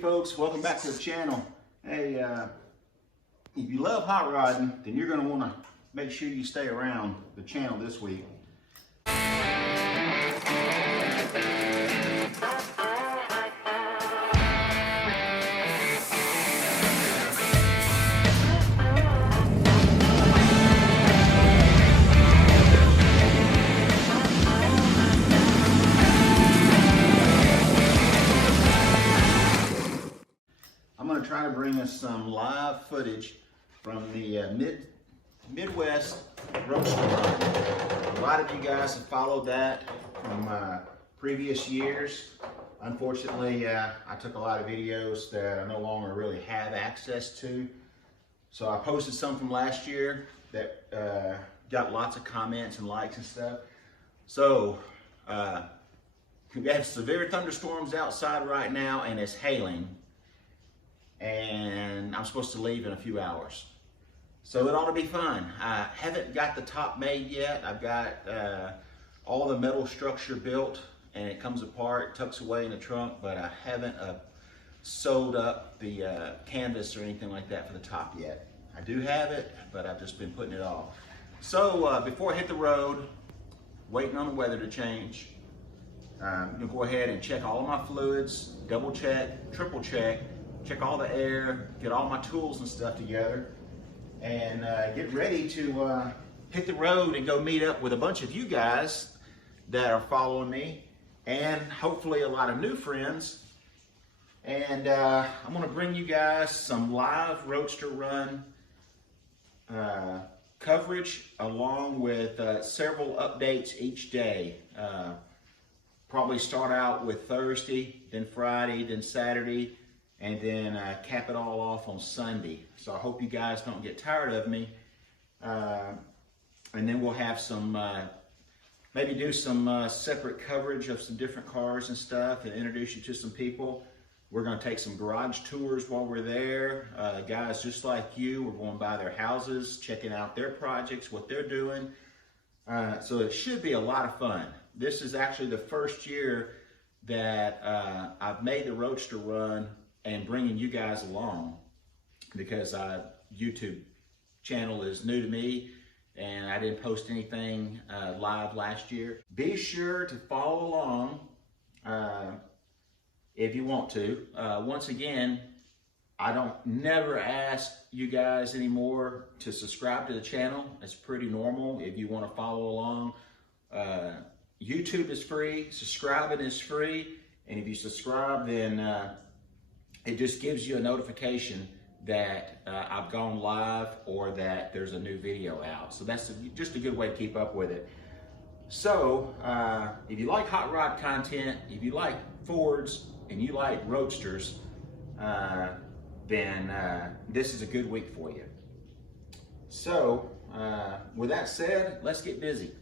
folks, welcome back to the channel. Hey, if you love hot rodding, then you're going to want to make sure you stay around the channel this week. I'm going to try to bring us some live footage from the Midwest Roadster run. A lot of you guys have followed that from previous years. Unfortunately, I took a lot of videos that I no longer really have access to. So I posted some from last year that got lots of comments and likes and stuff. So we have severe thunderstorms outside right now and it's hailing. And I'm supposed to leave in a few hours. So it ought to be fun. I haven't got the top made yet. I've got all the metal structure built and it comes apart, tucks away in the trunk, but I haven't sewed up the canvas or anything like that for the top yet. I do have it, but I've just been putting it off. So before I hit the road, waiting on the weather to change, I'm gonna go ahead and check all of my fluids, double check, triple check, check all the air, get all my tools and stuff together, and get ready to hit the road and go meet up with a bunch of you guys that are following me, and hopefully a lot of new friends. And I'm gonna bring you guys some live Roadster run coverage along with several updates each day. Probably start out with Thursday, then Friday, then Saturday, and then cap it all off on Sunday. So I hope you guys don't get tired of me. And then we'll have some, maybe do some separate coverage of some different cars and stuff and introduce you to some people. We're gonna take some garage tours while we're there. Guys just like you, we're going by their houses, checking out their projects, what they're doing. So it should be a lot of fun. This is actually the first year that I've made the Roadster run and bringing you guys along, because YouTube channel is new to me and I didn't post anything live last year. Be sure to follow along if you want to. Once again, I don't never ask you guys anymore to subscribe to the channel. It's pretty normal if you want to follow along. YouTube is free, subscribing is free, and if you subscribe, then it just gives you a notification that I've gone live or that there's a new video out. So that's just a good way to keep up with it. So if you like hot rod content, if you like Fords and you like Roadsters, then this is a good week for you. So with that said, let's get busy.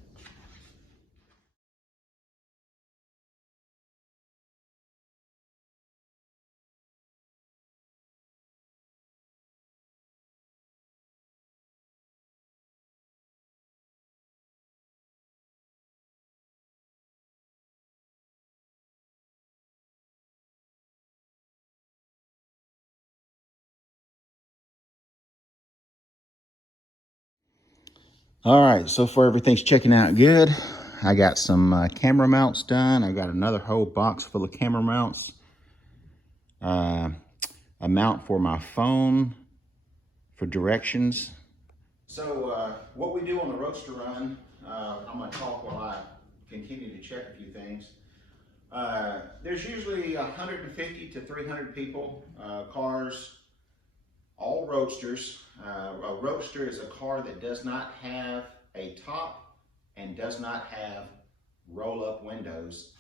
All right, so far everything's checking out good. I got some camera mounts done. I got another whole box full of camera mounts. A mount for my phone for directions. So what we do on the Roadster run, I'm gonna talk while I continue to check a few things. There's usually 150 to 300 people, cars, all Roadsters. A Roadster is a car that does not have a top and does not have roll-up windows,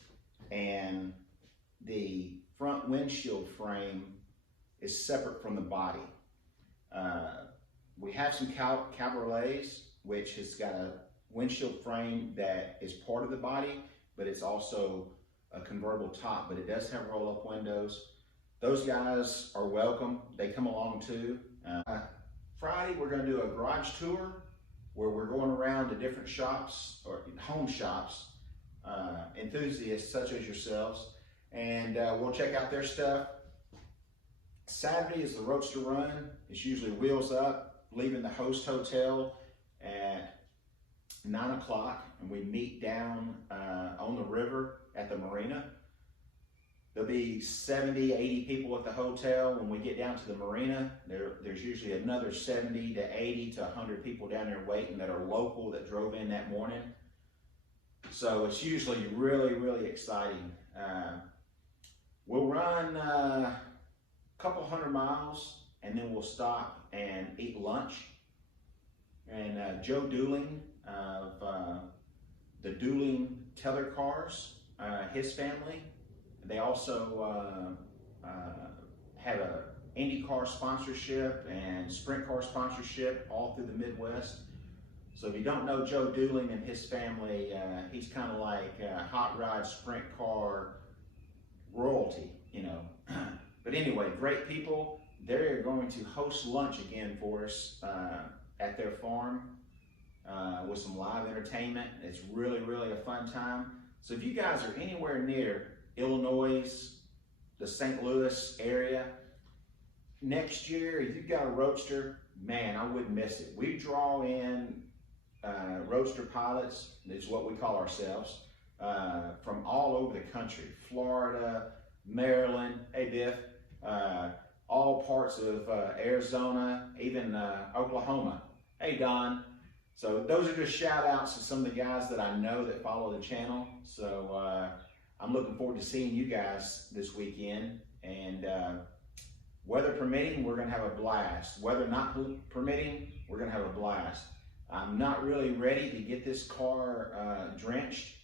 and the front windshield frame is separate from the body. We have some cabriolets, which has got a windshield frame that is part of the body, but it's also a convertible top, but it does have roll-up windows. Those guys are welcome. They come along too. Friday, we're going to do a garage tour where we're going around to different shops or home shops, enthusiasts such as yourselves, and we'll check out their stuff. Saturday is the Roadster run. It's usually wheels up, leaving the host hotel at 9 o'clock, and we meet down on the river at the marina. There'll be 70, 80 people at the hotel. When we get down to the marina, there's usually another 70 to 80 to 100 people down there waiting that are local that drove in that morning. So it's usually really, really exciting. We'll run a couple 100 miles, and then we'll stop and eat lunch. And Joe Dooling of the Dooling Tether Cars, his family, they also have a IndyCar sponsorship and sprint car sponsorship all through the Midwest. So if you don't know Joe Dooling and his family, he's kind of like hot rod sprint car royalty, you know. But anyway, great people. They're going to host lunch again for us at their farm with some live entertainment. It's really, really a fun time. So if you guys are anywhere near Illinois, the St. Louis area, next year, if you've got a Roadster, man, I wouldn't miss it. We draw in Roadster pilots, that's what we call ourselves, from all over the country, Florida, Maryland, hey Biff, all parts of Arizona, even Oklahoma. Hey Don. So those are just shout outs to some of the guys that I know that follow the channel. So I'm looking forward to seeing you guys this weekend. And weather permitting, we're gonna have a blast. Weather not permitting, we're gonna have a blast. I'm not really ready to get this car drenched.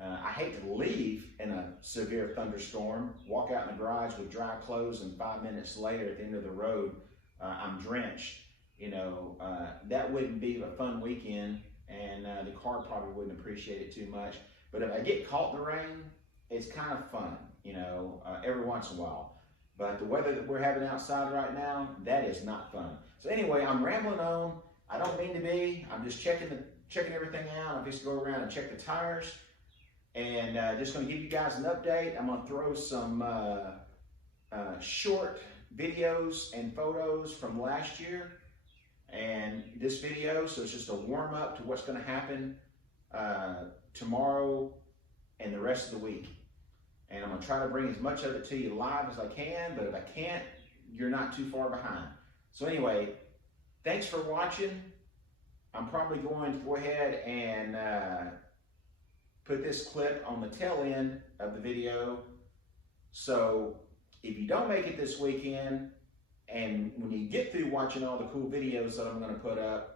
I hate to leave in a severe thunderstorm, walk out in the garage with dry clothes, and 5 minutes later at the end of the road, I'm drenched. You know, that wouldn't be a fun weekend, and the car probably wouldn't appreciate it too much. But if I get caught in the rain, it's kind of fun, you know, every once in a while. But the weather that we're having outside right now, that is not fun. So anyway, I'm rambling on. I don't mean to be. I'm just checking everything out. I'm just going to go around and check the tires. And just going to give you guys an update. I'm going to throw some short videos and photos from last year and this video. So it's just a warm up to what's going to happen tomorrow and the rest of the week. And I'm going to try to bring as much of it to you live as I can. But if I can't, you're not too far behind. So anyway, thanks for watching. I'm probably going to go ahead and put this clip on the tail end of the video. So if you don't make it this weekend, and when you get through watching all the cool videos that I'm going to put up,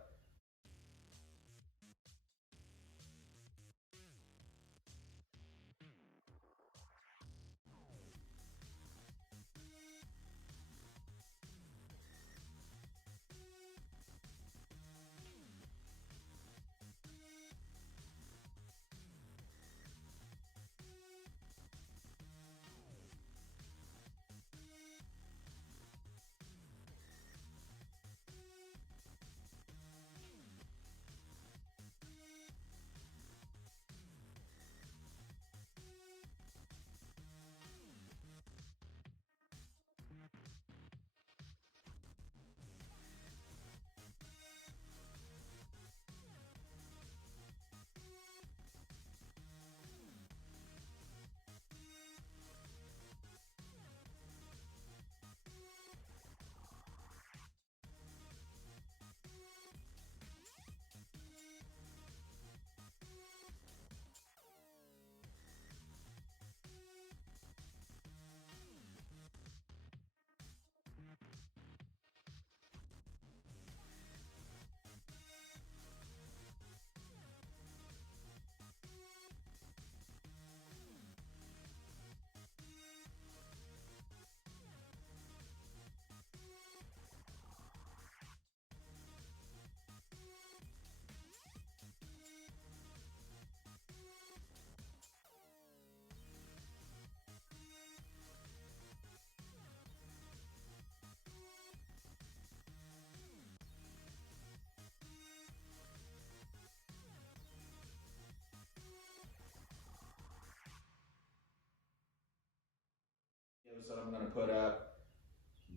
that I'm going to put up,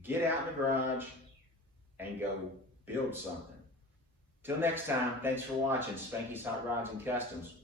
get out in the garage and go build something. Till next time, thanks for watching Spanky's Hot Rods and Customs.